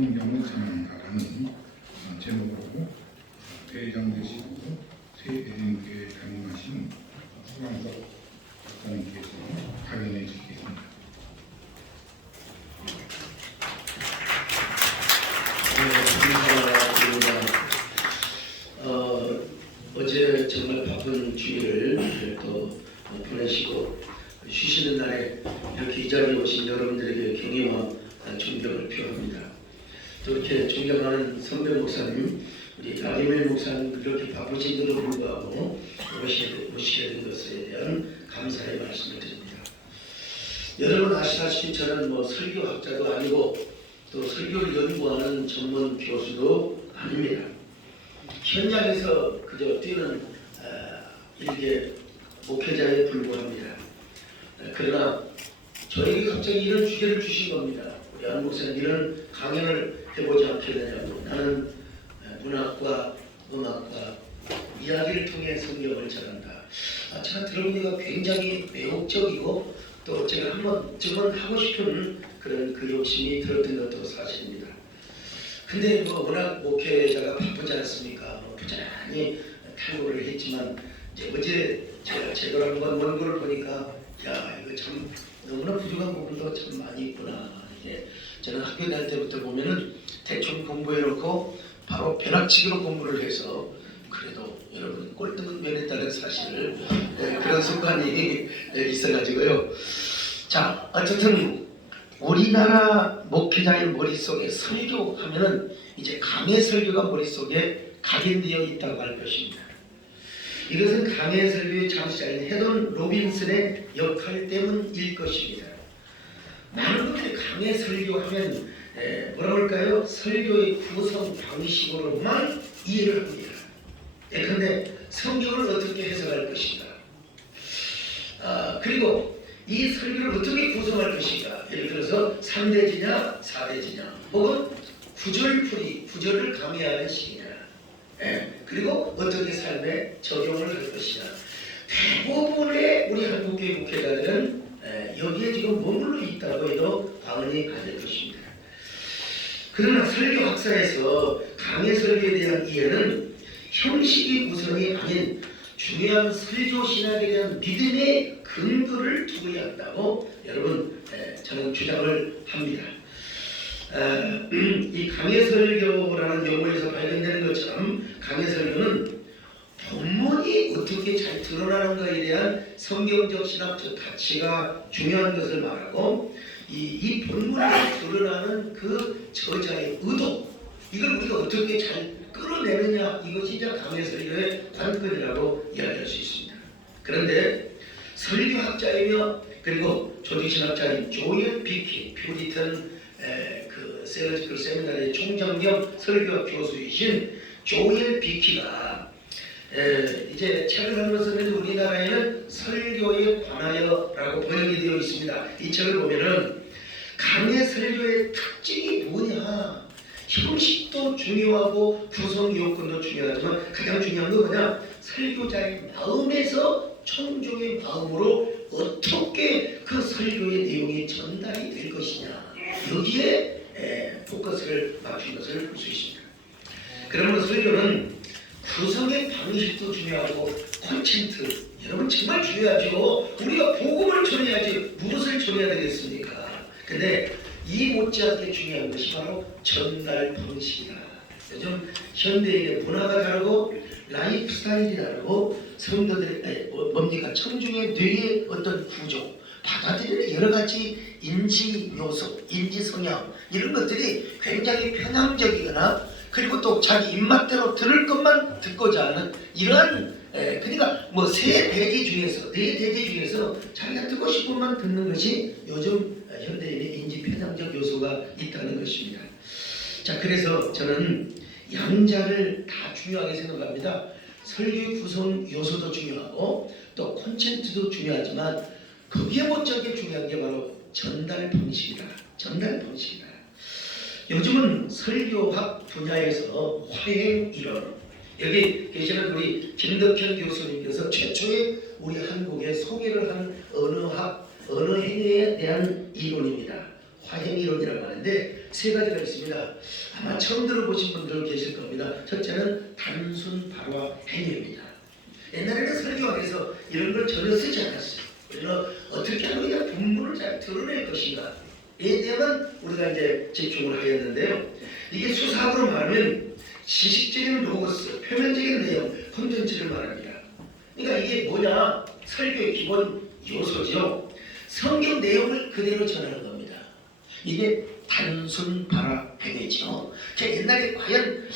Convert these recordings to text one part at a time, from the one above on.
성경은 사랑한다라는 제목으로 대장되시고 새예림교회 담임하신 수강석 박사님께서 발언해 주시겠습니다. 어제 정말 바쁜 주일을 또 보내시고 쉬시는 날에 이렇게 이 자리에 오신 여러분들에게 경의와 존경을 표합니다. 또 이렇게 존경하는 선배 목사님, 우리 나리멜 목사님 이렇게 바쁘신데도 불구하고 오시게 된 것에 대한 감사의 말씀을 드립니다. 여러분 아시다시피 저는 설교학자도 아니고 또 설교를 연구하는 전문 교수도 아닙니다. 현장에서 그저 뛰는 일개 목회자에 불과합니다. 그러나 저에게 갑자기 이런 주제를 주신 겁니다. 우리 안 목사님 이런 강연을 해보지 않겠느냐고. 나는 문학과 음악과 이야기를 통해 성경을 전한다. 제가 들어보니까 굉장히 매혹적이고 또 제가 한번 증언하고 싶은 그런 그 욕심이 들었던 것도 사실입니다. 근데 워낙 목회자가 바쁘지 않습니까? 부지런히 탐구를 했지만 이제 어제 제가 한번 원고를 보니까 야 이거 참 너무나 부족한 부분도 참 많이 있구나. 이게 저는 학교 다닐 때부터 보면은 대충 공부해놓고 바로 벼락치기로 공부를 해서 그래도 여러분 꼴등은 면했다는 사실을 그런 습관이 있어가지고요. 자 어쨌든 우리나라 목회자의 머릿속에 설교하면은 이제 강해 설교가 머릿속에 각인되어 있다고 할 것입니다. 이것은 강해 설교의 창시자인 헤돈 로빈슨의 역할 때문일 것입니다. 많은 분들이 강해 설교하면 뭐라 할까요? 설교의 구성 방식으로만 이해를 합니다. 그런데 성경을 어떻게 해석할 것인가? 그리고 이 설교를 어떻게 구성할 것인가? 예를 들어서 3대지냐 4대지냐 혹은 구절풀이, 구절을 강의하는 식이냐 그리고 어떻게 삶에 적용을 할 것이냐. 대부분의 우리 한국의 목회자들은 여기에 지금 머물러 있다고 해도 과언이 아닐 것입니다. 그러나 설교학사에서 강해 설교에 대한 이해는 형식이 구성이 아닌 중요한 설교신학에 대한 믿음의 근거를 두어야 한다고 여러분 저는 주장을 합니다. 이 강해설교라는 용어에서 발견되는 것처럼 강해설교는 본문이 어떻게 잘 드러나는가에 대한 성경적 신학적 가치가 중요한 것을 말하고 이 본문에 드러나는 그 저자의 의도 이걸 우리가 어떻게 잘 끌어내느냐 이것이 이제 강해설교의 관건이라고 이야기할 수 있습니다. 그런데 설교학자이며 그리고 조직신학자인 조엘 비키 퓨리턴 그 세러지컬 세미나리의 총장 겸 설교학 교수이신 조엘 비키가 이제 책을 하면서 우리나라에는 설교에 관하여라고 번역이 되어 있습니다. 이 책을 보면은 강해 설교의 특징이 뭐냐? 형식도 중요하고 구성 요건도 중요하지만 가장 중요한 건 뭐냐? 설교자의 마음에서 청중의 마음으로 어떻게 그 설교의 내용이 전달이 될 것이냐 여기에 포커스를 맞춘 것을 볼 수 있습니다. 그러므로 설교는 구성의 방식도 중요하고 콘텐츠 여러분 정말 중요하죠. 우리가 복음을 전해야지 무엇을 전해야 되겠습니까? 근데 이 못지않게 중요한 것이 바로 전달 방식이다. 요즘 현대인의 문화가 다르고 라이프 스타일이 다르고 성도들의 뭡니까 청중의 뇌의 어떤 구조 받아들이는 여러 가지 인지 요소, 인지 성향 이런 것들이 굉장히 편향적이거나 그리고 또 자기 입맛대로 들을 것만 듣고자 하는 이러한 그러니까 세 대지 중에서 네 대지 중에서 자기가 듣고 싶은 것만 듣는 것이 요즘 현대인의 인지 편향적 요소가 있다는 것입니다. 자 그래서 저는 양자를 다 중요하게 생각합니다. 설교 구성 요소도 중요하고 또 콘텐츠도 중요하지만 거기에 못지않게 중요한 게 바로 전달 방식이다. 전달 방식이다. 요즘은 설교학 분야에서 화행 이론 여기 계시는 우리 김덕현 교수님께서 최초의 우리 한국에 소개를 한 언어학, 언어행위에 대한 이론입니다. 화행 이론이라고 하는데 세 가지가 있습니다. 아마 처음 들어보신 분들 계실 겁니다. 첫째는 단순 발화 행위입니다. 옛날에는 설교학에서 이런 걸 전혀 쓰지 않았어요. 우리는 어떻게 하면 그냥 본문을 잘 드러낼 것인가 에 대한 우리가 이제 집중을 하였는데요. 이게 수사학으로 말하면 지식적인 로고스, 표면적인 내용, 콘텐츠를 말합니다. 그러니까 이게 뭐냐? 설교의 기본 요소죠. 성경 내용을 그대로 전하는 겁니다. 이게 단순 발화 행위죠. 옛날에 과연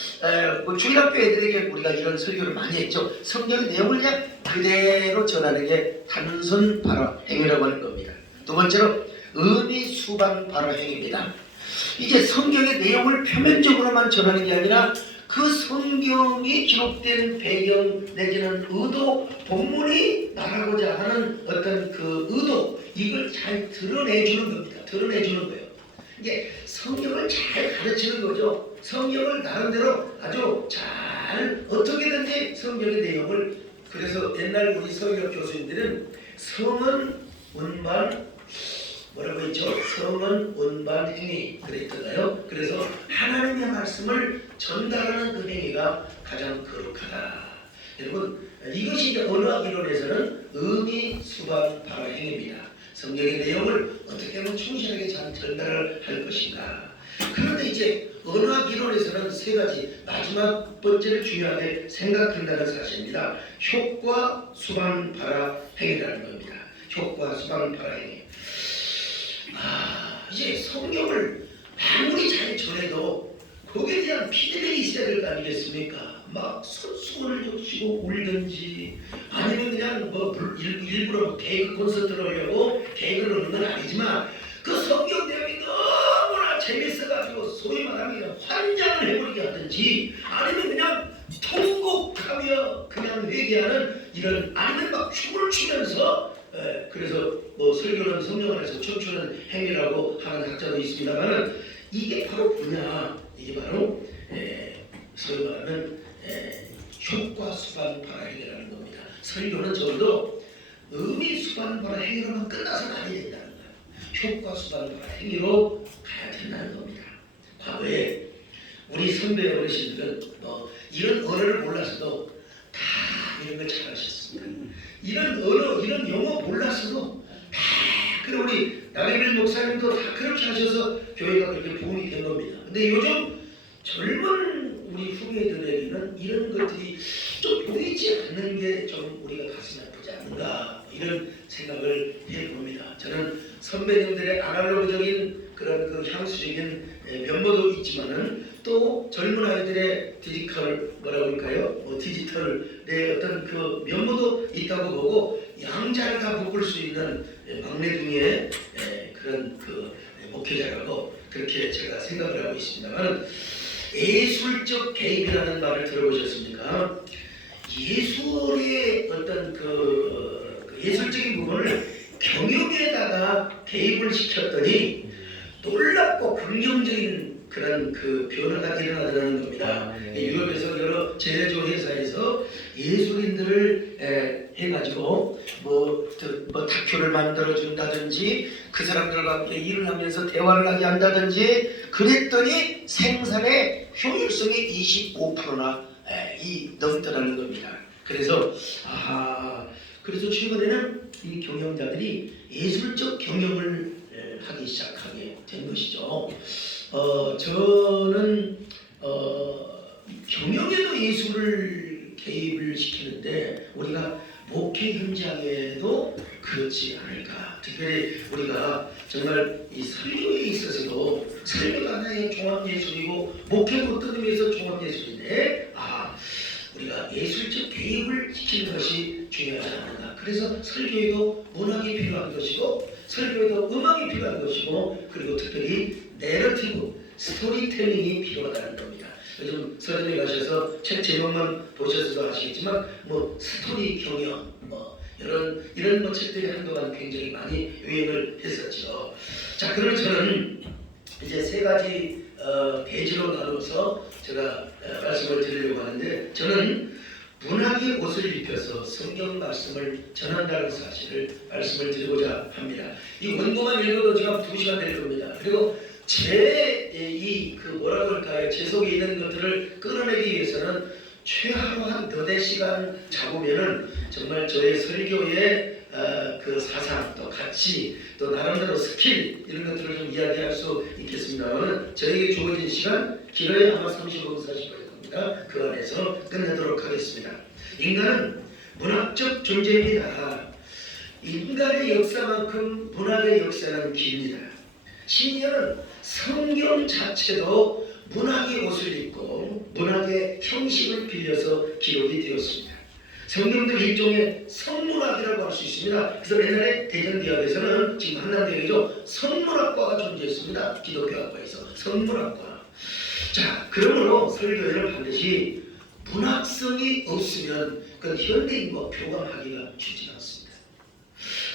중학교 애들에게 우리가 이런 설교를 많이 했죠. 성경의 내용을 그냥 그대로 전하는 게 단순 발화 행위라고 하는 겁니다. 두 번째로 의미 수반 발화 행위입니다. 이게 성경의 내용을 표면적으로만 전하는 게 아니라 그 성경이 기록된 배경 내지는 의도, 본문이 말하고자 하는 어떤 그 의도, 이걸 잘 드러내주는 겁니다. 드러내주는 거예요. 이게 성경을 잘 가르치는 거죠. 성경을 나름대로 아주 잘 어떻게든지 성경의 내용을, 그래서 옛날 우리 서기학 교수님들은 성은 운반, 뭐라고 했죠? 성은 운반 행위 그랬잖아요. 그래서 하나님의 말씀을 전달하는 그 행위가 가장 거룩하다. 여러분, 이것이 이제 언어학 이론에서는 의미 수반 발화 행위입니다. 성경의 내용을 어떻게 하면 충실하게 잘 전달을 할 것인가. 그런데 이제 언어학 이론에서는 세 가지 마지막 번째를 중요하게 생각한다는 사실입니다. 효과 수반 발화 행위라는 겁니다. 효과 수반 발화 행위. 이제 성경을 아무리 잘 전해도 거기에 대한 피드백이 있어야 될 거 아니겠습니까? 막 손수건을 적시고 울든지 아니면 그냥 뭐 일부러 개그 콘서트를 하려고 개그를 하는 건 아니지만 그 성경 내용이 너무나 재밌어가지고 소위 말하면 환장을 해버리게 하든지 아니면 그냥 통곡하며 그냥 회개하는 이런, 아니면 막 춤을 추면서 그래서 뭐 설교는 성령 안에서 춤추는 행위라고 하는 학자도 있습니다만 이게 바로 뭐냐? 이게 바로 소위 말하면 효과 수반 발화 행위라는 겁니다. 설교는 적어도 의미 수반 발화 행위로만 끝나서는 아니 된다는 거예요. 효과 수반 발화 행위로 가야 된다는 겁니다. 과거에 우리 선배 어르신들은 이런 언어를 몰라서도 다 이런 걸 잘하셨습니다. 이런 언어, 이런 영어 몰랐어도 다, 그래 우리 나래밀 목사님도 다 그렇게 하셔서 교회가 그렇게 부흥이 된 겁니다. 근데 요즘 젊은 우리 후배들에게는 이런 것들이 좀 보이지 않는 게 좀 우리가 가슴이 아프지 않는가, 이런 생각을 해봅니다. 저는 선배님들의 아날로그적인 그런 그 향수적인 면모도 있지만은 또 젊은 아이들의 디지털 뭐라고 할까요? 디지털의 어떤 그 면모도 있다고 보고 양자를 다 묶을 수 있는 막내둥이의 그런 그 목회자라고 그렇게 제가 생각을 하고 있습니다만, 예술적 개입이라는 말을 들어보셨습니까? 예술의 어떤 그 예술적인 부분을 경영에다가 개입을 시켰더니 놀랍고 긍정적인 그런 그 변화가 일어나더라는 겁니다. 유럽에서 여러 제조 회사에서 예술인들을 해가지고 뭐 다큐를 만들어 준다든지 그 사람들과 함께 일을 하면서 대화를 하게 한다든지 그랬더니 생산의 효율성이 25%나 넘더라는 겁니다. 그래서 그래서 최근에는 이 경영자들이 예술적 경영을 하기 시작하게 된 것이죠. 저는 경영에도 예술을 개입을 시키는데 우리가 목회 현장에도 그렇지 않을까. 특별히 우리가 정말 이 설교에 있어서도 설교가 하나의 종합예술이고 목회도 어떤 의미에서 종합예술인데 우리가 예술적 개입을 시키는 것이 중요하지 않는가. 그래서 설교에도 문학이 필요한 것이고 설교에도 음악이 필요한 것이고 그리고 특별히 내러티브, 스토리텔링이 필요하다는 겁니다. 요즘 서점에 가셔서 책 제목만 보셔서도 아시겠지만 뭐 스토리 경영 이런 책들이 한동안 굉장히 많이 유행을 했었죠. 자, 그러면 저는 이제 세 가지 대지로 나눠서 제가 말씀을 드리려고 하는데, 저는 문학의 옷을 입혀서 성경 말씀을 전한다는 사실을 말씀을 드리고자 합니다. 이 원고만 읽어도 지금 2시간 될 겁니다. 그리고 그 뭐라고 할까요? 제 속에 있는 것들을 끌어내기 위해서는 최하로 한 너댓 시간 잡으면은 정말 저의 설교의 그 사상 또 가치 또 나름대로 스킬 이런 것들을 좀 이야기할 수 있겠습니다만 저에게 주어진 시간 길어야 아마 35분 40분일 겁니다. 그 안에서 끝내도록 하겠습니다. 인간은 문학적 존재입니다. 인간의 역사만큼 문학의 역사는 깁니다. 심지어는 성경 자체도 문학의 옷을 입고 문학의 형식을 빌려서 기록이 되었습니다. 성경도 일종의 성문학이라고 할 수 있습니다. 그래서 옛날에 대전대학에서는 지금 한남대학이죠. 성문학과가 존재했습니다. 기독교학과에서 성문학과. 자, 그러므로 설교회는 반드시 문학성이 없으면 그건 현대인과 교감하기가 쉽지 않습니다.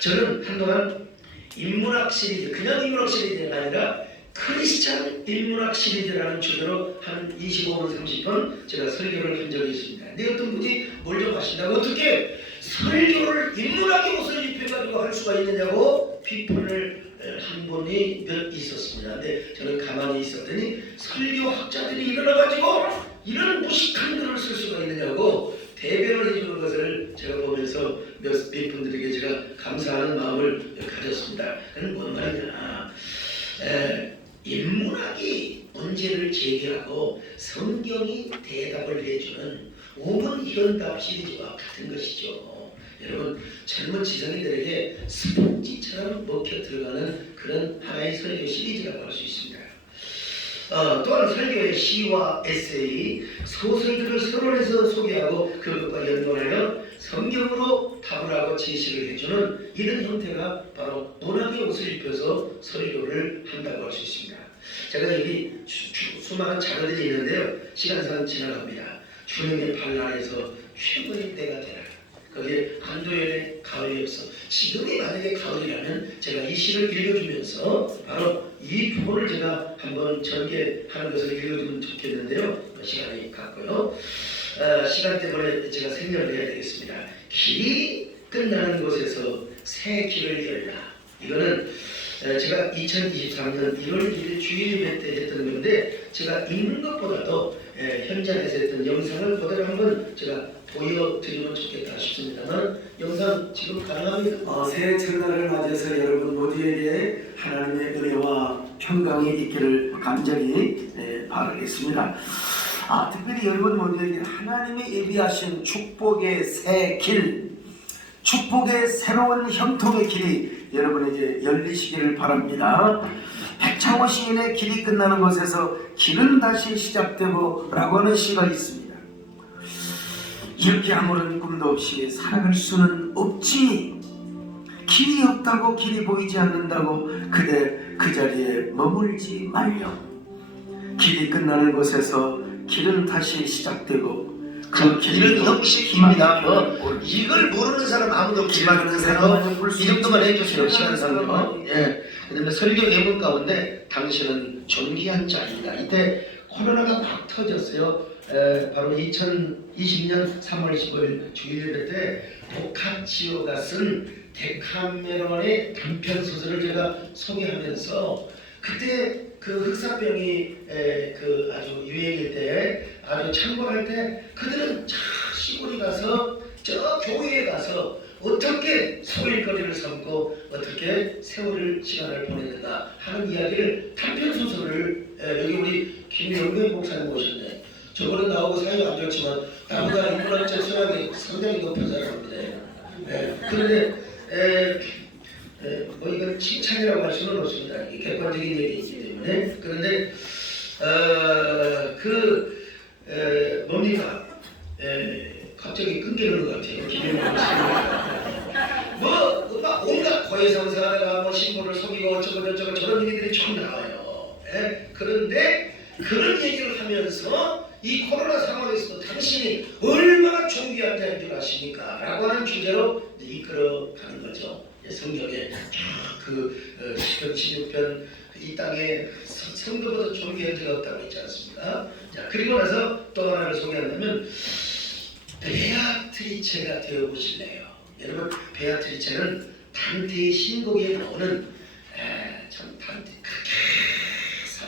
저는 한동안 인문학 시리즈, 그냥 인문학 시리즈가 아니라 크리스찬 인문학 시리즈라는 주제로 한 25분 30분 제가 설교를 한 적이 있습니다. 근데 어떤 분이 뭘 좀 하신다고 어떻게 설교를 인문학의 옷을 입혀가지고 할 수가 있느냐고 비판을 한 분이 몇 있었습니다. 근데 저는 가만히 있었더니 설교학자들이 일어나가지고 이런 무식한 글을 쓸 수가 있느냐고 대변을 해주는 것을 제가 보면서 몇 분들에게 제가 감사하는 마음을 가졌습니다. 그건 뭔 말이냐. 인문학이 문제를 제기하고 성경이 대답을 해주는 우문현답 시리즈와 같은 것이죠. 여러분 젊은 지성인들에게 스펀지처럼 먹혀 들어가는 그런 하나의 설교 시리즈라고 할 수 있습니다. 또한 설교의 시와 에세이, 소설들을 서론에서 소개하고 그것과 연관하여 성경으로 답을 하고 제시를 해주는 이런 형태가 바로 문학의 옷을 입혀서 설교를 한다고 할 수 있습니다. 제가 여기 수많은 자료들이 있는데요. 시간상 지나갑니다. 주님의 반란에서 최고의 때가 되라. 거기에 안도현의 가을 역서. 지금이 만약에 가을이라면 제가 이 시를 읽어주면서 바로 이 부분을 제가 한번 전개하는 것을 읽어주면 좋겠는데요. 시간이 갔고요. 시간 때문에 제가 생략을 해야 되겠습니다. 길이 끝나는 곳에서 새 길을 열라. 이거는 제가 2023년 1월 1일 주일 예배 때 했던 건데 제가 읽는 것보다도 현장에서 했던 영상을 그대로 한번 제가 보여드리면 좋겠다 싶습니다만 영상 지금 가능합니다. 새해 첫날을 맞이해서 여러분 모두에게 하나님의 은혜와 평강이 있기를 간절히 바라겠습니다. 특별히 여러분 모두에게 하나님이 예비하신 축복의 새 길, 축복의 새로운 형통의 길이 여러분에게 열리시기를 바랍니다. 백창호 시인의 길이 끝나는 곳에서 길은 다시 시작되고 라고 하는 시가 있습니다. 이렇게 아무런 꿈도 없이 살아갈 수는 없지. 길이 없다고 길이 보이지 않는다고 그대 그 자리에 머물지 말려. 길이 끝나는 곳에서 길은 다시 시작되고 그 길은 형식입니다. 이걸 모르는 사람 아무도 없지만 이 정도만 해주세요. 시간상요. 그다음에 설교 예문 가운데 당신은 존귀한 자입니다. 이때 코로나가 막 터졌어요. 바로 2020년 3월 15일 주일 예배 때 보카치오가 쓴 데카메론의 단편 소설을 제가 소개하면서 그때 그 흑사병이 그 아주 유행일 때 아주 창궐할 때 그들은 저 시골에 가서 저 교회에 가서 어떻게 소일거리를 삼고 어떻게 세월을 시간을 보냈는가 하는 이야기를 단편 소설을 여기 우리 김영배 목사님 오셨네. 저번에 나오고 사이가 안 좋지만 나보다 인문학적 소양이 상당히 높은 사람인데 그런데 뭐 이건 칭찬이라고 할 수는 없습니다. 이게 객관적인 얘기이기 때문에. 그런데 뭡니까? 갑자기 끊기는 것 같아요. 뭐 온갖 고해성사가 뭐 신부를 속이고 어쩌고 저쩌고 저런 얘기들이 좀 나와요. 그런데 그런 얘기를 하면서 이 코로나 상황에서도 당신이 얼마나 존귀한 자인 줄 아십니까? 라고 하는 주제로 이끌어가는 거죠. 성경에 그 10편 16편 이 땅에 성도보다 존귀한 자가 없다고 있지 않습니까? 자, 그리고 나서 또 하나를 소개한다면 베아트리체가 되어보실래요? 여러분 베아트리체는 단테의 신곡에 나오는 참 단테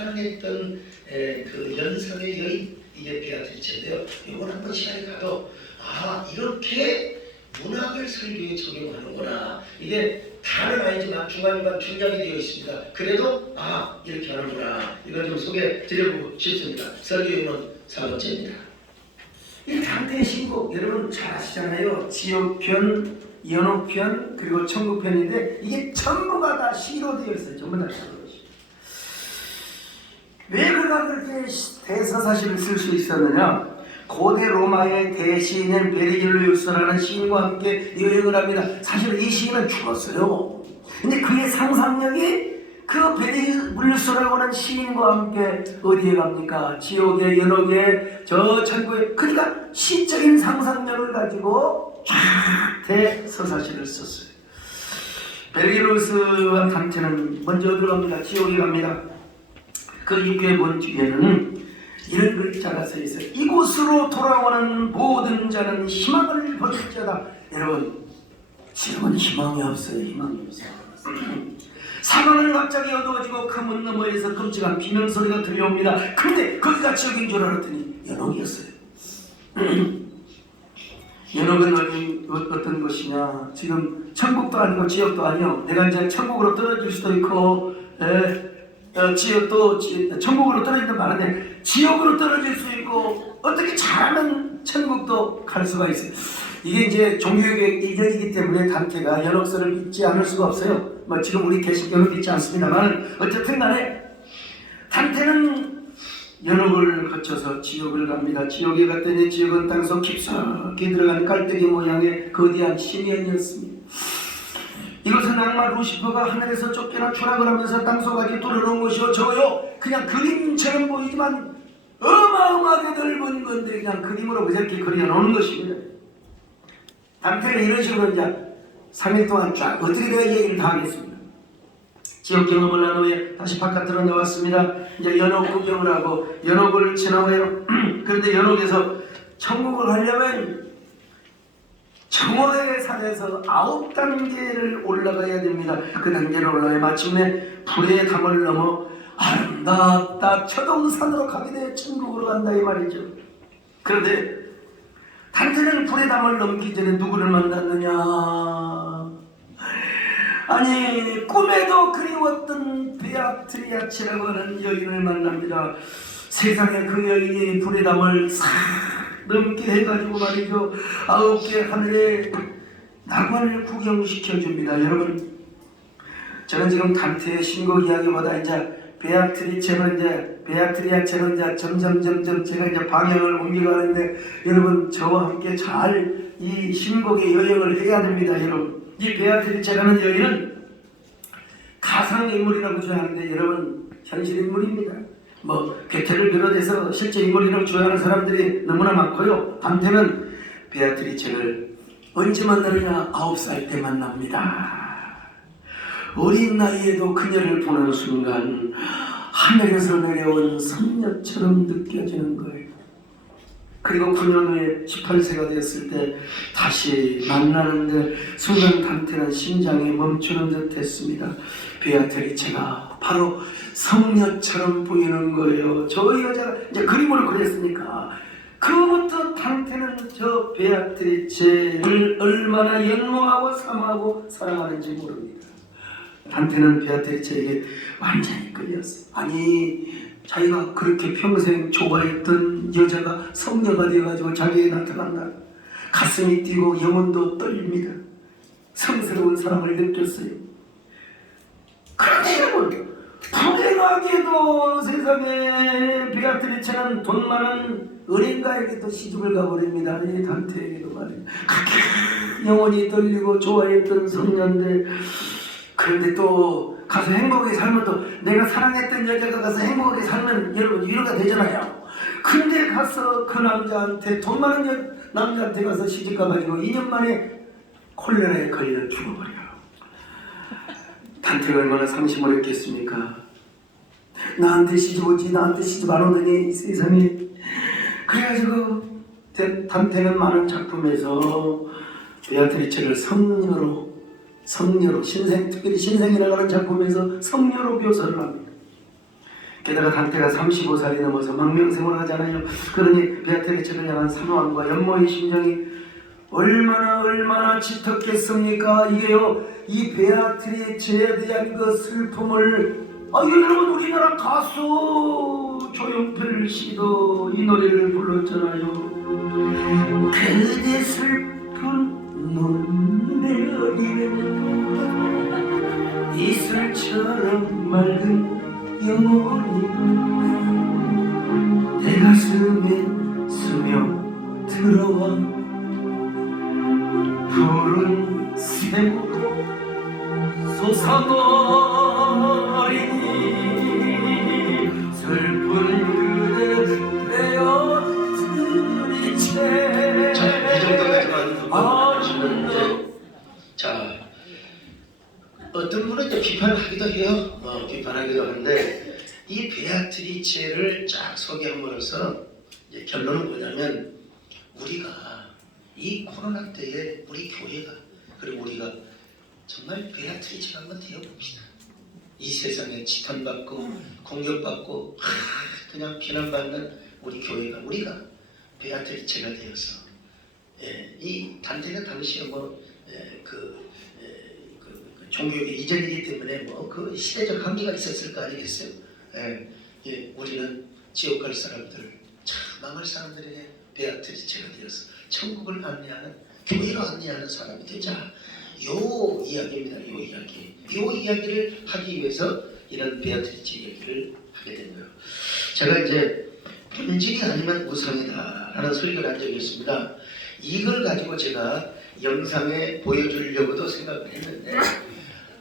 사랑했던 그 연상의 여인, 이게 베아트리체인데요. 이건 한번 시간이 가도 이렇게 문학을 설교에 적용하는구나. 이게 다는 아니지만 중간중간 중장이 되어 있습니다. 그래도 이렇게 하는구나. 이걸 좀 소개해 드리고 싶습니다. 설교인은 4번째입니다. 이 단테의 신곡 여러분 잘 아시잖아요. 지옥편, 연옥편, 그리고 천국편인데 이게 전부가 다 시로 되어 있어요. 전부 다 시로. 왜 그가 그렇게 대서사시를 쓸 수 있었느냐? 고대 로마의 대시인인 베르길리우스라는 시인과 함께 여행을 합니다. 사실 이 시인은 죽었어요. 근데 그의 상상력이 그 베르길리우스라고 하는 시인과 함께 어디에 갑니까? 지옥에, 연옥에, 저 천국에. 그러니까 시적인 상상력을 가지고 쫙 대서사시를 썼어요. 베르길리우스와 단테는 먼저 어디로 갑니다? 지옥에 갑니다. 그 입구의 문 뒤에는 이런 글자가 써 있어요. 이곳으로 돌아오는 모든 자는 희망을 버릴지어다. 여러분, 지금은 희망이 없어요. 희망이 없어요. 사방은 갑자기 어두워지고 그 문 너머에서 끔찍한 비명소리가 들려옵니다. 그런데 거기가 지옥인 줄 알았더니 연옥이었어요. 연옥은 어떤 것이냐? 지금 천국도 아니고 지옥도 아니요. 내가 이제 천국으로 떨어질 수도 있고 지옥도 천국으로 떨어지는 말인데 지옥으로 떨어질 수 있고 어떻게 잘하면 천국도 갈 수가 있어요. 이게 이제 종교의 이견이기 때문에 단테가 연옥설을 믿지 않을 수가 없어요. 지금 우리 개신교는 믿지 않습니다만 어쨌든 간에 단테는 연옥을 거쳐서 지옥을 갑니다. 지옥에 갔더니 지옥은 땅속 깊숙이 들어간 깔때기 모양의 거대한 심연이었습니다. 이것은 악마 루시퍼가 하늘에서 쫓겨나 추락을 하면서 땅속까지 뚫어놓은 것이요. 저요 그냥 그림처럼 보이지만 어마어마하게 넓은 건데 그냥 그림으로 그렇게 그려놓은 것입니다. 단테는 이런 식으로 이제 3일 동안 쫙 어떻게 내가 얘기를 다 하겠습니다. 지역 경험을 한 후에 다시 바깥으로 나왔습니다. 이제 연옥 구경을 하고 연옥을 지나와요. 그런데 연옥에서 천국을 가려면 정화의 산에서 9단계를 올라가야 됩니다. 그 단계를 올라가야 마침내 불의 담을 넘어 아름답다 초동산으로 가게 돼 천국으로 간다 이 말이죠. 그런데 단테는 불의 담을 넘기 전에 누구를 만났느냐? 아니 꿈에도 그리웠던 베아트리아체라고 하는 여인을 만납니다. 세상에 그 여인이 불의 담을 싹 넘게 해가지고 말이죠. 9개 하늘에 낙원을 구경시켜줍니다. 여러분, 저는 지금 단테의 신곡 이야기보다 이제 베아트리아체는 이제 점점 제가 이제 방향을 옮겨가는데 여러분 저와 함께 잘 이 신곡의 여행을 해야 됩니다. 여러분, 이 베아트리아체라는 여인은 가상인물이라고 주장하는데 여러분 현실인물입니다. 괴테를 비롯해서 실제 인물이라고 주장하는 사람들이 너무나 많고요. 단테는 베아트리체를 언제 만나느냐? 9살 때 만납니다. 어린 나이에도 그녀를 보는 순간 하늘에서 내려온 성녀처럼 느껴지는 거예요. 그리고 9년 후에 18세가 되었을 때 다시 만나는데 순간 단테는 심장이 멈추는 듯 했습니다. 베아트리체가 바로 성녀처럼 보이는 거예요. 저 여자가 이제 그림으로 그렸으니까 그부터 단테는 저 베아트리체를 얼마나 연모하고 사모하고 사랑하는지 모릅니다. 단테는 베아트리체에게 완전히 끌렸어요. 아니 자기가 그렇게 평생 좋아했던 여자가 성녀가 되어가지고 자기에게 나타난다. 가슴이 뛰고 영혼도 떨립니다. 성스러운 사랑을 느꼈어요. 그런데 여러분 불행하게도 세상에 베아트리체는 돈 많은 은행가에게도 시집을 가버립니다. 이 단테에게도 말이에요. 그렇게 영혼이 떨리고 좋아했던 성녀인데 그런데 또 가서 행복하게 살면 또 내가 사랑했던 여자가 가서 행복하게 살면 여러분 위로가 되잖아요. 근데 가서 그 남자한테 돈 많은 남자한테 가서 시집 가가지고 2년 만에 콜레라에 걸려 죽어버려요. 단테가 얼마나 상심을 했겠습니까? 나한테 시집 오지 나한테 시집 안 오더니 세상에. 그래가지고 단테는 많은 작품에서 베아트리체를 성녀로 특별히 신생이라고 하는 작품에서 성녀로 묘사를 합니다. 게다가 단테가 35살이 넘어서 망명생활을 하잖아요. 그러니 베아트리체를 향한 사모함과 연모의 심정이 얼마나 짙었겠습니까? 이게요, 이 베아트리체에 대한 그 슬픔을 여러분, 우리나라 가수 조용필 씨도 이 노래를 불렀잖아요. 그대 슬픈 눈에 어리는 이슬처럼 맑은 영혼이 내 가슴에 스며 들어와 푸른 샘으로 솟아오리니 슬픈 그대 베어트리체. 자, 이 정도까지만 자, 어떤 분은 이제 비판을 하기도 해요. 비판하기도 하는데 이 베아트리체를 쫙 소개함으로써 이제 결론은 뭐냐면 우리가 이 코로나 때에 우리 교회가 그리고 우리가 정말 베아트리체가 한번 되어봅시다. 이 세상에 지탄받고 공격받고 그냥 비난받는 우리 교회가 우리가 베아트리체가 되어서 이 단테는 당시에 종교의 이전이기 때문에 그 시대적 한계가 있었을 거 아니겠어요? 우리는 지옥 갈 사람들, 참 망할 사람들에게 베아트리체가 되어서 천국을 안내하는 교회로 안내하는 사람이 되자. 요 이야기입니다. 요 이야기. 요 이야기를 하기 위해서 이런 베아트리체 이야기를 하게 된 거예요. 제가 이제 본질이 아니면 우상이다라는 설교를 한 적이 있습니다. 이걸 가지고 제가 영상에 보여주려고도 생각을 했는데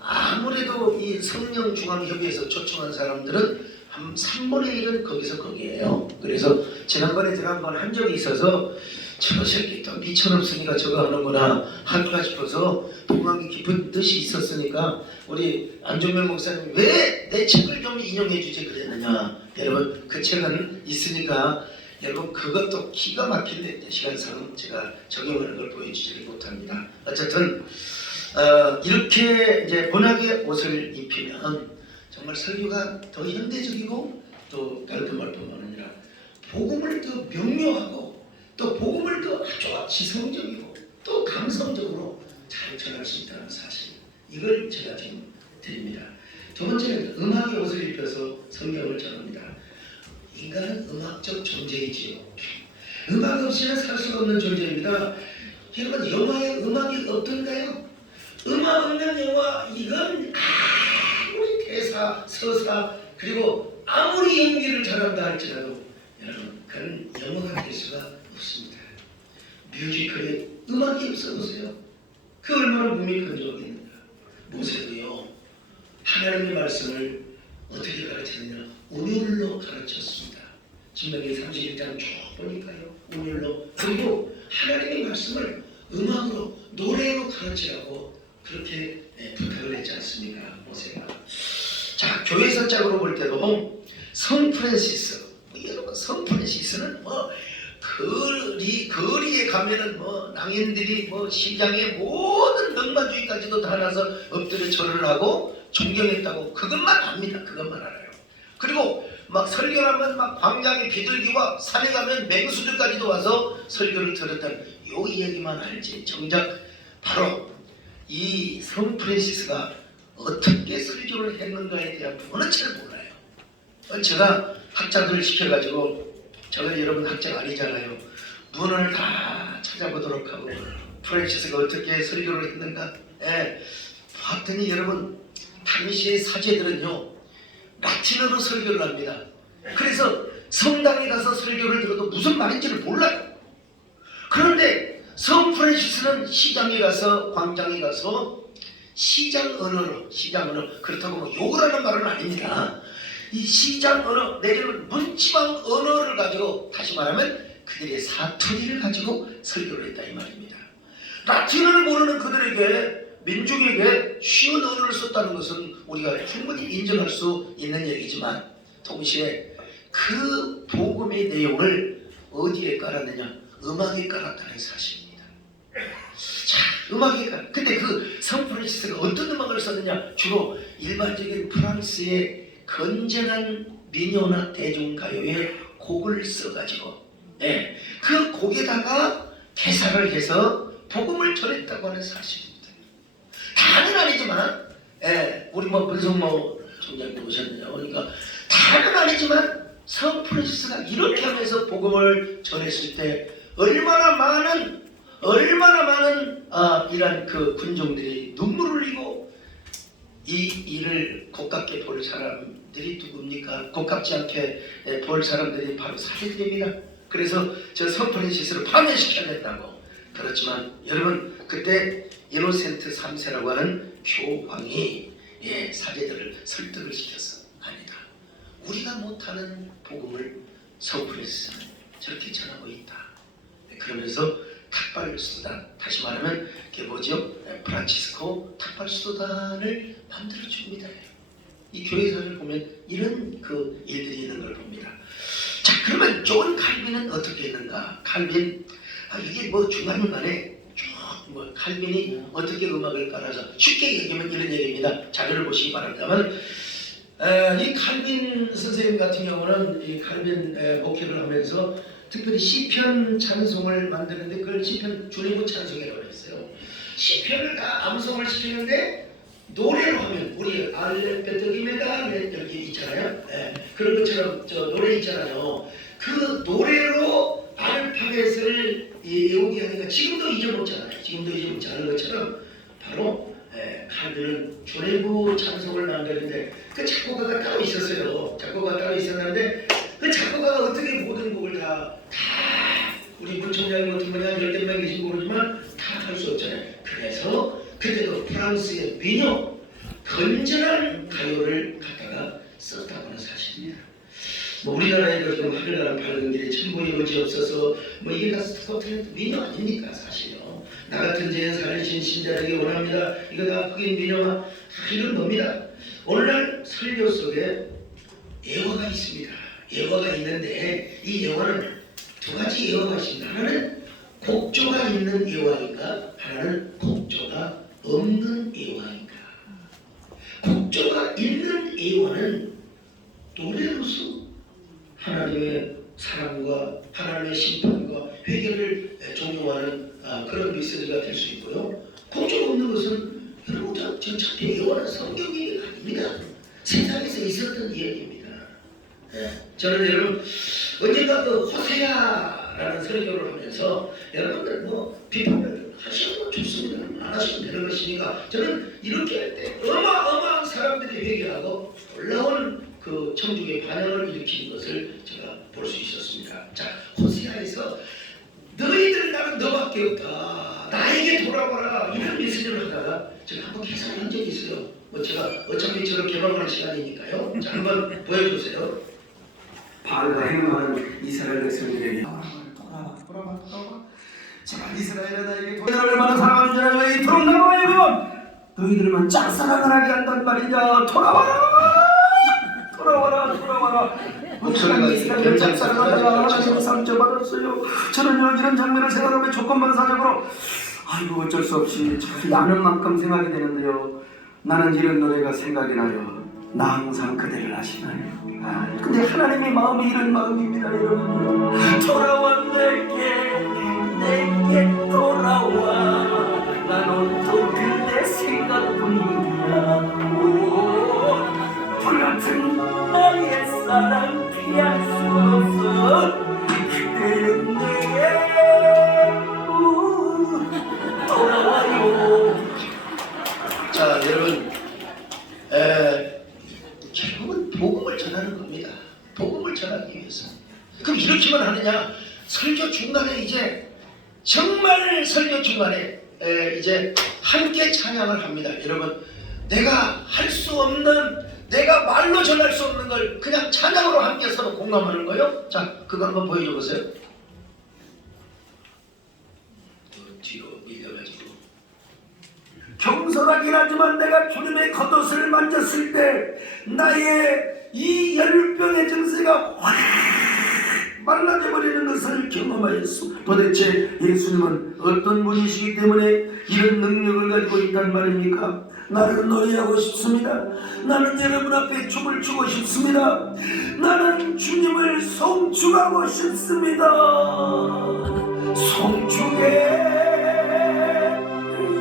아무래도 이 성령중앙협의회에서 초청한 사람들은 한 3분의 1은 거기에요. 그래서 지난번에 제가 한번 한 적이 있어서 저 새끼 또 미천없으니까 저거 하는구나 할까 싶어서 동감이 깊은 뜻이 있었으니까 우리 안종면 목사님 왜 내 책을 좀 인용해 주지 그랬느냐. 여러분 그 책은 있으니까 여러분 그것도 기가 막힌데 시간상 제가 적용하는 걸 보여주지 못합니다. 어쨌든 이렇게 이제 번하게 옷을 입히면 정말 설교가 더 현대적이고 또 깔끔할 뿐만 아니라 복음을 더 명료하고 또 복음을 더 아주 지성적이고 또 감성적으로 잘 전할 수 있다는 사실, 이걸 제가 지금 드립니다. 두 번째는 음악의 옷을 입혀서 성경을 전합니다. 인간은 음악적 존재이지요. 음악 없이는 살 수가 없는 존재입니다. 여러분 영화에 음악이 어떤가요? 음악 없는 영화 이건 아무리 대사, 서사 그리고 아무리 연기를 잘한다 할지라도 여러분 그건 영화가 될 수가 없습니다. 뮤지컬에 음악이 없어보세요. 그 얼마나 묵직한 적입니다. 모세도요 하나님의 말씀을 어떻게 가르쳤느냐, 운율로 가르쳤습니다. 신명기 31장 쭉 보니까요 운율로, 그리고 하나님의 말씀을 음악으로 노래로 가르치라고 그렇게 부탁을 했지 않습니까 모세가. 자, 교회에서 짝으로 볼 때도 성 프란시스, 여러분 성 프란시스는 거리에 가면은 낭인들이 시장의 모든 넉마주의까지도 다 나서 엎드려 절을 하고 존경했다고 그것만 압니다. 그것만 알아요. 그리고 막 설교를 하면 막 광장의 비둘기와 산에 가면 맹수들까지도 와서 설교를 들었다는 요 이야기만 알지 정작 바로 이 성 프란시스가 어떻게 설교를 했는가에 대한 부분은 잘 몰라요. 제가 학자들을 시켜가지고 저는 여러분 학자가 아니잖아요. 문을 다 찾아보도록 하고 프란시스가 어떻게 설교를 했는가 봤더니 여러분 당시의 사제들은요 라틴어로 설교를 합니다. 그래서 성당에 가서 설교를 들어도 무슨 말인지를 몰라요. 그런데 성 프란시스는 시장에 가서 광장에 가서 시장 언어로 그렇다고 욕을 하는 말은 아닙니다. 이 시장 언어 내지는 문지방 언어를 가지고 다시 말하면 그들의 사투리를 가지고 설교를 했다 이 말입니다. 라틴어를 모르는 그들에게 민중에게 쉬운 언어를 썼다는 것은 우리가 충분히 인정할 수 있는 얘기지만 동시에 그 복음의 내용을 어디에 깔았느냐, 음악에 깔았다는 사실입니다. 자, 음악에 깔. 근데 그 성 프란시스가 어떤 음악을 썼느냐, 주로 일반적인 프랑스의 건전한 민요나 대중가요의 곡을 써가지고 그 곡에다가 개사를 해서 복음을 전했다고 하는 사실입니다. 다는 아니지만 우리 문성모 총장님 오셨네요. 그러니까 다는 아니지만 성 프란시스가 이렇게 하면서 복음을 전했을 때 얼마나 많은 이런 그 군종들이 눈물을 흘리고 이 일을 고깝게 볼 사람들이 누굽니까? 고깝지 않게 볼 사람들이 바로 사제들입니다. 그래서 저 성 프란시스를 파멸시켜야 된다고. 그렇지만 여러분, 그때 이노센트 3세라고 하는 교황이 사제들을 설득을 시켰어. 아니다. 우리가 못하는 복음을 성 프란시스는 저렇게 전하고 있다. 그러면서 탁발수단, 다시 말하면 그게 뭐죠? 프란치스코 탁발수단을 만들어 줍니다. 이 교회사를 보면 이런 그 일들이 있는 걸 봅니다. 자, 그러면 존 칼빈은 어떻게 했는가? 칼빈, 이게 뭐 중간중간에 뭐 칼빈이 어떻게 음악을 깔아서, 쉽게 얘기하면 이런 얘기입니다. 자료를 보시기 바랍니다만, 이 칼빈 선생님 같은 경우는 이 칼빈 목회를 하면서 특별히 시편 찬송을 만드는데 그걸 시편 주례부 찬송이라고 했어요. 시편을 다 암송을 시키는데 노래로 하면, 우리 알레베드기메다 여기 있잖아요. 그런 것처럼 저 노래 있잖아요. 그 노래로 알파벳을 외우게 하니까 지금도 잊어먹잖아요. 지금도 잊어먹지 않은 것처럼 바로 칼빈은 주례부 찬송을 만드는데 그 작곡가가 따로 있었어요. 작곡가가 따로 있었는데 그 작곡가가 어떻게 모든 곡을 다 우리 문총장님 같은 분이 한 10몇 명 계신 모르지만 다 할 수 없잖아요. 그래서 그때도 프랑스의 민요, 건전한 가요를 갖다가 썼다고 하는 사실입니다. 뭐 우리나라에도 지금 하늘나라 밝은 길에 천국의 의지 없어서 뭐 이게 다 스코틀랜드 민요 아닙니까? 사실요. 나 같은 죄인 살리신 신자에게 원합니다. 이거 다 흑인 민요가 이런 겁니다. 오늘날 설교 속에 예화가 있습니다. 예화가 있는데 이 예화는 두 가지 예화가 있습니다. 하나는 곡조가 있는 예화인가, 하나는 곡조가 없는 예화인가. 곡조가 있는 예화는 노래로서 하나님의 사랑과 하나님의 심판과 회개를 종용하는 그런 메시지가 될 수 있고요. 곡조가 없는 것은 여러분 전차피 예화는 성경 얘기가 아닙니다. 세상에서 있었던 이야기입니다. 저는 여러분 언젠가 그 호세아라는 설교를 하면서 여러분들 뭐 비판을 하시면 좋습니다. 안 하시면 되는 것이니까 저는 이렇게 할 때 어마어마한 사람들이 회개하고 올라오는 그 천국의 반영을 일으키는 것을 제가 볼 수 있었습니다. 자, 호세아에서 너희들 나는 너밖에 없다. 나에게 돌아와라. 이런 메시지를 하다가 제가 한번 계산한 적이 있어요. 뭐 제가 어차피 저를 개방하는 시간이니까요. 자, 한번 보여주세요. 바알과 행음하는 이스라엘 백성들에게 돌아봐. 제가 이스라엘에 나에게 너희들 얼마나 사랑하는 줄 알고 이토록 나와요. 너희들만 짝사랑을 하게 한단 말이냐. 돌아와라. 이스라엘 짝사랑하자. 하나님 상처받았어요. 저는요 이런 장면을 생각하면 조건만 사적으로 아이고 어쩔 수 없이 참 나는 만큼 생각이 되는데요. 나는 이런 노래가 생각이 나요. 나 항상 그대를 아시나요? 근데 하나님의 마음이 이런 마음입니다, 여러분. 돌아와 내게 돌아와. 난 온통 그대 생각뿐이야. 불같은 나의 사랑 피할 수 없어. 그대는 내게 돌아와요. 자, 여러분, 결국은 복음을 전하는 겁니다. 복음을 전하기 위해서. 그럼 이렇게만 하느냐? 설교 중간에 이제 정말 설교 중간에 이제 함께 찬양을 합니다. 여러분, 내가 할 수 없는, 내가 말로 전할 수 없는 걸 그냥 찬양으로 함께 서로 공감하는 거예요. 자, 그거 한번 보여줘 보세요. 뒤로 밀려가지고. 겸손하긴 하지만 내가 주님의 겉옷을 만졌을 때 나의 이 열병의 증세가 확 말라져 버리는 것을 경험하였소. 도대체 예수님은 어떤 분이시기 때문에 이런 능력을 가지고 있단 말입니까? 나를 노래하고 싶습니다. 나는 여러분 앞에 춤을 추고 싶습니다. 나는 주님을 송축하고 싶습니다. 송축해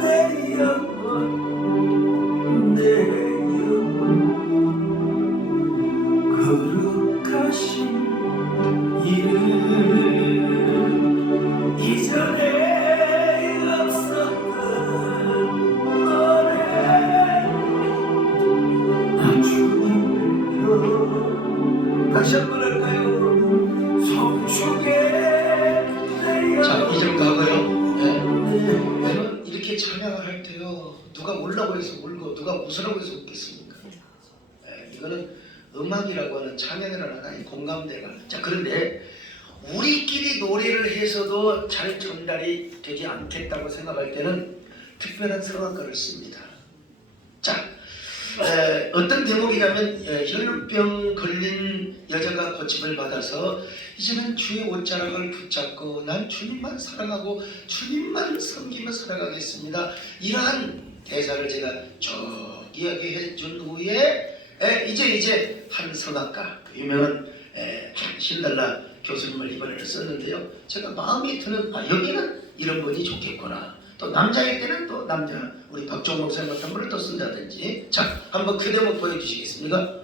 내 영혼 내 영혼 거룩하신 이름 이전에 없었던 노래 나 주님을 다시 한번 할까요? 송축해 내 자, 영혼 2절 가고요. 네. 여러분 이렇게 찬양을 할 때요, 누가 울라고 해서 울고 누가 웃으라고 해서 웃겠습니까? 네, 이거는 음악이라고 하는 찬양이라는 하나의 공감대가. 자, 그런데 우리끼리 노래를 해서도 잘 전달이 되지 않겠다고 생각할 때는 특별한 성악가를 씁니다. 자, 어떤 대목이냐면 혈루병 걸린 여자가 고침을 받아서 이제는 주의 옷자락을 붙잡고 난 주님만 사랑하고 주님만 섬기며 살아가겠습니다. 이러한 대사를 제가 쭉 이야기해준 후에 이제 한 성악가, 유명한 신달라 교수님을 이번에는 썼는데요, 제가 마음이 드는 여기는 이런 분이 좋겠구나, 또 남자일 때는 또 남자 우리 박종 목사님 같은 분을 또 쓴다든지. 자, 한번 그 대목 보여주시겠습니까?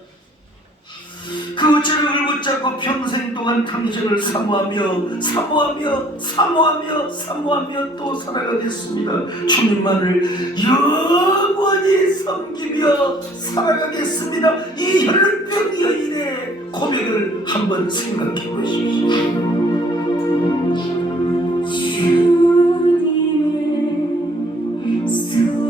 그 자락을 붙잡고 평생 동안 당신을 사모하며 또 살아가겠습니다. 주님만을 영원히 섬기며 살아가겠습니다. 이 혈루병 여인의 고백을 한번 생각해 보십시오. 주님의 손길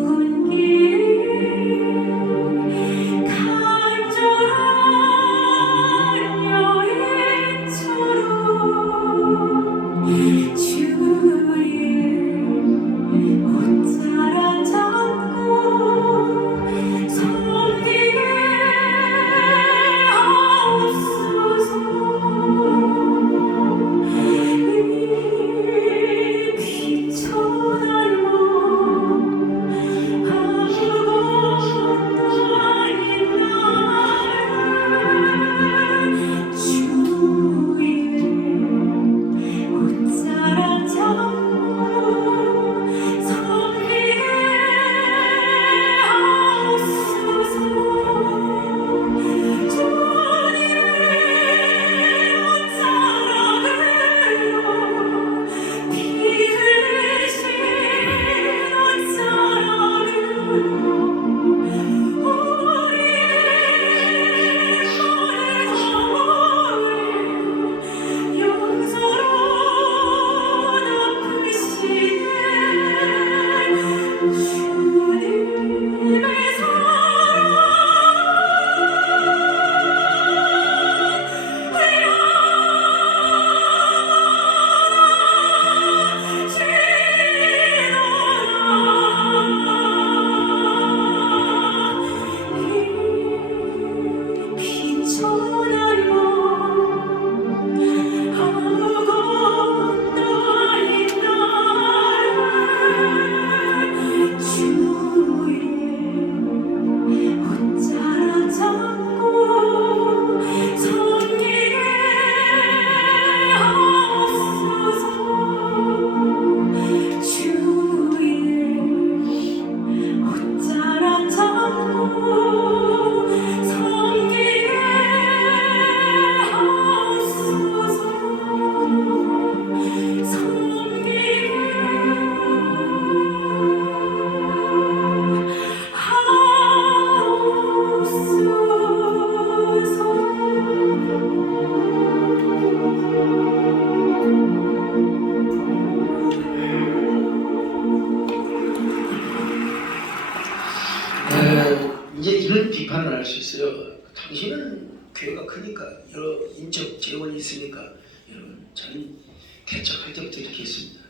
비판을 할 수 있어요. 당신은 교회가 크니까 여러 인적 재원이 있으니까 여러분 저는 개척할 때부터 이렇게 했습니다.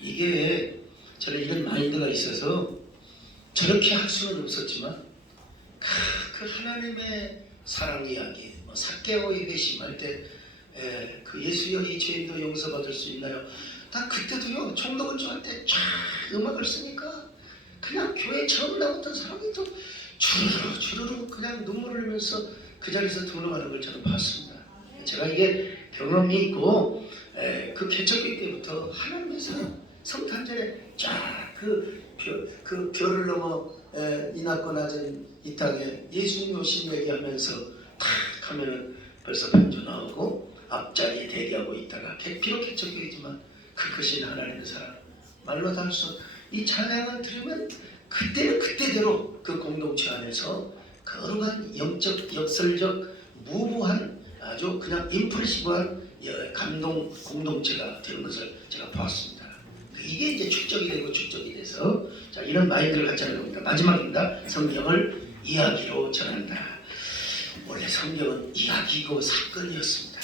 이게 저는 이런 마인드가 있어서 저렇게 할 수는 없었지만 그 하나님의 사랑 이야기, 삭개오의 회심할 때 그 예수여 이 죄인도 용서받을 수 있나요? 나 그때도요 총독을 좋아할 때 쫙 음악을 쓰니까 그냥 교회 처음 나왔던 사람이 또 주르륵 그냥 눈물을 흘리면서 그 자리에서 돌아가는 걸 저는 봤습니다. 제가 이게 경험이 있고 그 개척기 때부터 하나님께서 성탄절에 쫙그 별을 넘어 이낮과 낮은 이 땅에 예수님 오신 얘기하면서 탁 하면은 벌써 반주 나오고 앞자리에 대기하고 있다가 비록 개척교회지만 그 크신 하나님의 사랑 말로 다 할 수 이 찬양을 들으면 그때는 그때대로 그 공동체 안에서 거룩한 영적 역설적 무모한 아주 그냥 임프레시브한 감동 공동체가 되는 것을 제가 보았습니다. 이게 이제 축적이 되고 축적이 돼서 자 이런 마인드를 갖자는 겁니다. 마지막입니다. 성경을 이야기로 전한다. 원래 성경은 이야기고 사건이었습니다.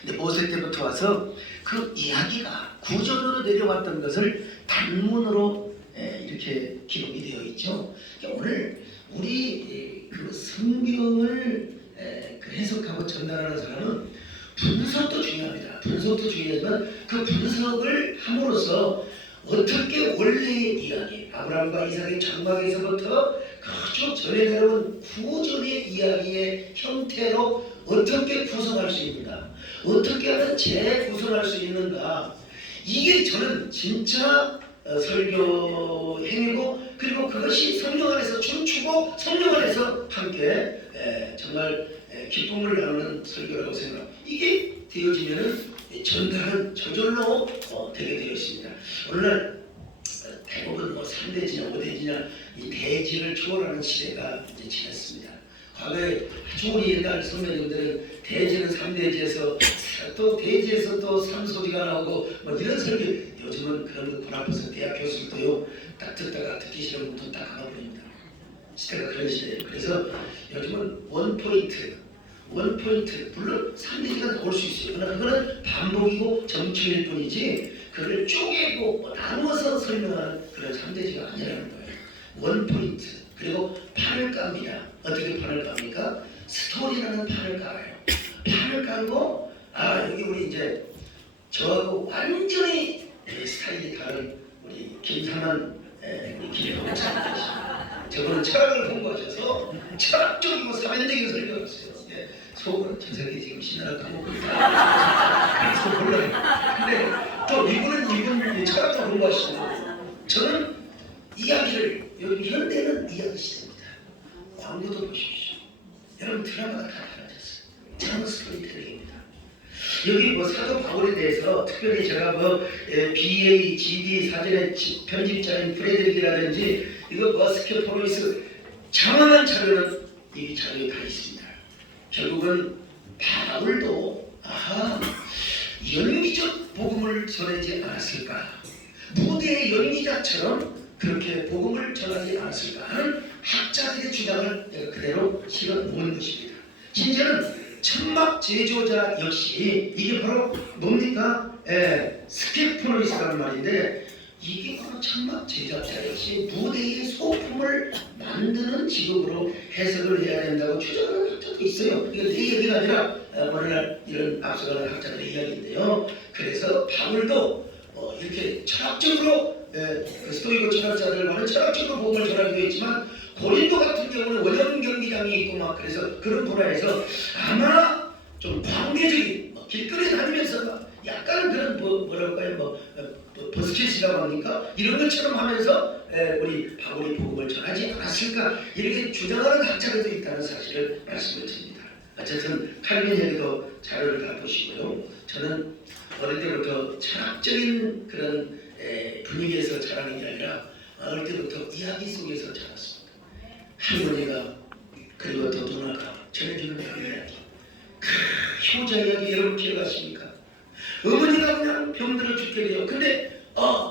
근데 모세 때부터 와서 그 이야기가 구절로 내려왔던 것을 단문으로 이렇게 기록이 되어 있죠. 그러니까 오늘 우리 그 성경을 그 해석하고 전달하는 사람은 분석도 중요합니다. 분석도 중요하지만 그 분석을 함으로써 어떻게 원래의 이야기, 아브라함과 이삭의 장막에서부터 쭉 전해 내려온 구절의 이야기의 형태로 어떻게 구성할 수 있는가, 어떻게 하면 재구성할 수 있는가, 이게 저는 진짜 설교 행위고 그리고 그것이 성령 안에서 춤추고 성령 안에서 함께 정말 기쁨을 나누는 설교라고 생각합니다. 이게 되어지면은 전달은 저절로 되게 되어 있습니다. 오늘날 대부분 뭐 3대지냐 5대지냐 이 대지를 초월하는 시대가 이제 지났습니다. 과거에 아주 우리 옛날 선배님들은 대지는 3대지에서 또 대지에서 또 3소리가 나오고 뭐 이런 설교, 요즘은 그런 거 돈 앞에서 대학 교수들도요 딱 듣다가 듣기 싫으면 돈 딱 감아버립니다. 시대가 그런 시대예요. 그래서 요즘은 원포인트 물론 3대지가 나올 수 있어요. 그러나 그거는 반복이고 정치일 뿐이지 그걸 쪼개고 나누어서 설명하는 그런 3대지가 아니라는 거예요. 원포인트 그리고 판을 깝니다. 어떻게 판을 깝니까? 스토리라는 판을 깔아요. 판을 깔고 여기 우리 이제 저하고 완전히 스타일이 다른 우리 김삼한 우리 김영찬 계십니다. 저분은 철학을 공부하셔서 철학적이고 사변적인 설교를 했어요. 속으로 저 새끼 지금 신나라 까먹고 있다. 그래서 몰라요. 근데 또 이분 철학도 공부하시고 저는 이야기를 이런 데는 이야기 시대입니다. 광고도 보십시오. 여러분 드라마가 다 달라졌어요. 저는 스토리텔링입니다. 여기 뭐 사도 바울에 대해서 특별히 제가 뭐 BA, GD 사전의 편집자인 프레드릭이라든지 이거 머스큐포로이스 장황한 자료는 이 자료에 다 있습니다. 결국은 바울도 연기적 복음을 전하지 않았을까? 무대의 연기자처럼 그렇게 복음을 전하지 않았을까 하는 학자들의 주장을 내가 그대로 실어 놓은 것입니다. 심지어는 천막 제조자 역시 이게 바로 뭡니까? 스케포노이스라는 말인데 이게 바로 천막 제작자 역시 무대의 소품을 만드는 직업으로 해석을 해야 된다고 주장하는 학자도 있어요. 이게 내 얘기가 아니라 오늘날 이런 앞서가는 학자들의 이야기인데요. 그래서 바울도 이렇게 철학적으로 스토이고 철학자들과는 철학적으로 복음을 전하기도 했지만 고린도 같은 경우는 원형 경기장이 있고 막 그래서 그런 분야에서 아마 좀 광대적인 길거리 다니면서 약간 그런 뭐라고 할까요? 버스켓이라고 합니까? 이런 것처럼 하면서 우리 바울이 복음을 전하지 않았을까 이렇게 주장하는 학자들도 있다는 사실을 말씀을 드립니다. 어쨌든 칼빈 얘기도 자료를 다 보시고요. 저는 어릴 때부터 철학적인 그런 분위기에서 자라는 게 아니라 어릴 때부터 이야기 속에서 자랐습니다. 할머니가 그리고 또 누나가 전해주는 그 이야기, 효자 이야기 여러분 기억하십니까? 어머니가 그냥 병들어 죽게 돼요. 근데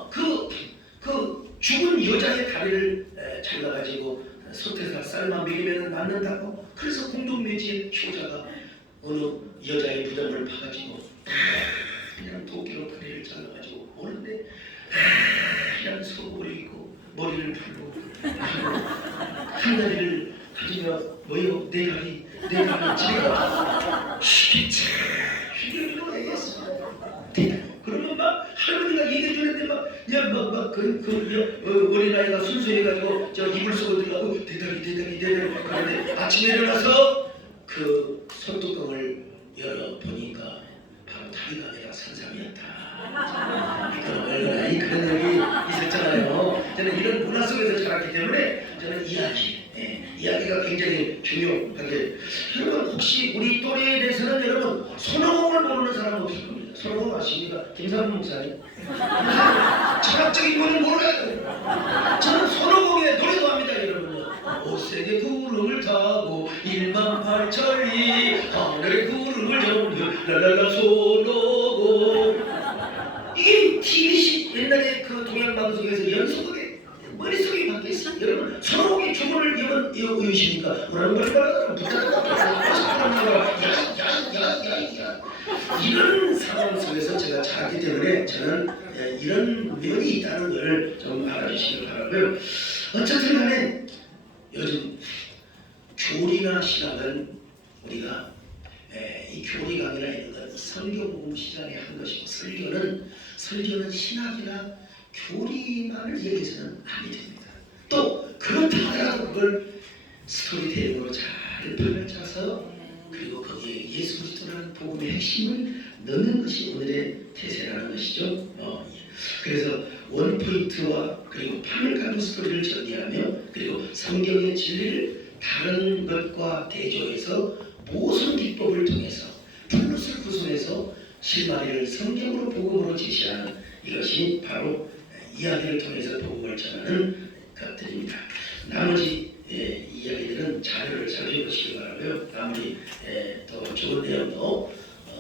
그 죽은 여자의 다리를 잘라가지고 솥에서 쌀만 먹이면 낫는다고. 그래서 공동묘지에 효자가 어느 여자의 부담을 파가지고 그냥 도끼로 다리를 잘라가지고 오는데 그냥 속을 입고 머리를 풀고 한 다리를 가지며 뭐요? 내 다리 집에 가서 휘게 얘기했어. 그럼 그러면 막 할머니가 얘기해 주는데 막그 어린아이가 순수해가지고 저 이불 속으로 들어가고 대답이 그런데 아침에 일어나서 그 손뚜껑을 열어보니까 바로 다리가 아니라 산삼이었다. 얼마나 그런 얘기 있었잖아요. 저는 이런 문화 속에서 자랐기 때문에 저는 이야기가 굉장히 중요한데 여러분 혹시 우리 또래에 대해서는 여러분 손오공을 모르는 사람 없을 겁니다. 손오공 아십니까? 김삼훈 목사님. 철학적인 거는 몰라요. 저는 손오공의 노래도 합니다 여러분요. 오색의 구름을 타고 18,000리 하늘의 구름을 잡는 랄랄라 손오공. 이게 TBC 옛날에 그 동양방송에서 연속하게 머릿속에 박혀있어요. 여러분 손오공의 주문을 외우십니까? 이런 상황 속에서 제가 자랐기 때문에 저는 이런 면이 있다는 걸 좀 알아주시길 바라고요. 어쨌든 간에 요즘 교리나 신학은 우리가 이 교리 강의나 이런 건 설교복음 시간에 한 것이고 설교는 신학이나 교리만을 얘기해서는 안 됩니다. 또 그렇다 하더라도 그걸 스토리텔링으로 잘 발라짜서 그리고 거기에 예수 그리스도라는 복음의 핵심을 넣는 것이 오늘의 태세라는 것이죠. 그래서 원포인트와 그리고 판을 가진 스토리를 전개하며 그리고 성경의 진리를 다른 것과 대조해서 모순 기법을 통해서 플롯을 구성해서 실마리를 성경으로 복음으로 제시하는 이것이 바로 이야기를 통해서 복음을 전하는 것들입니다. 나머지 이야기들은 자료를 살펴보시기 바라고요. 아무리 더 좋은 내용도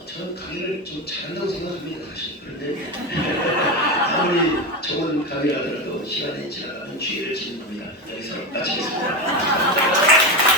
저는 강의를 좀 잘한다고 생각합니다. 사실 그런데 아무리 좋은 강의를 하더라도 시간이 지나가면 주의를 짓는 겁니다. 여기서 마치겠습니다.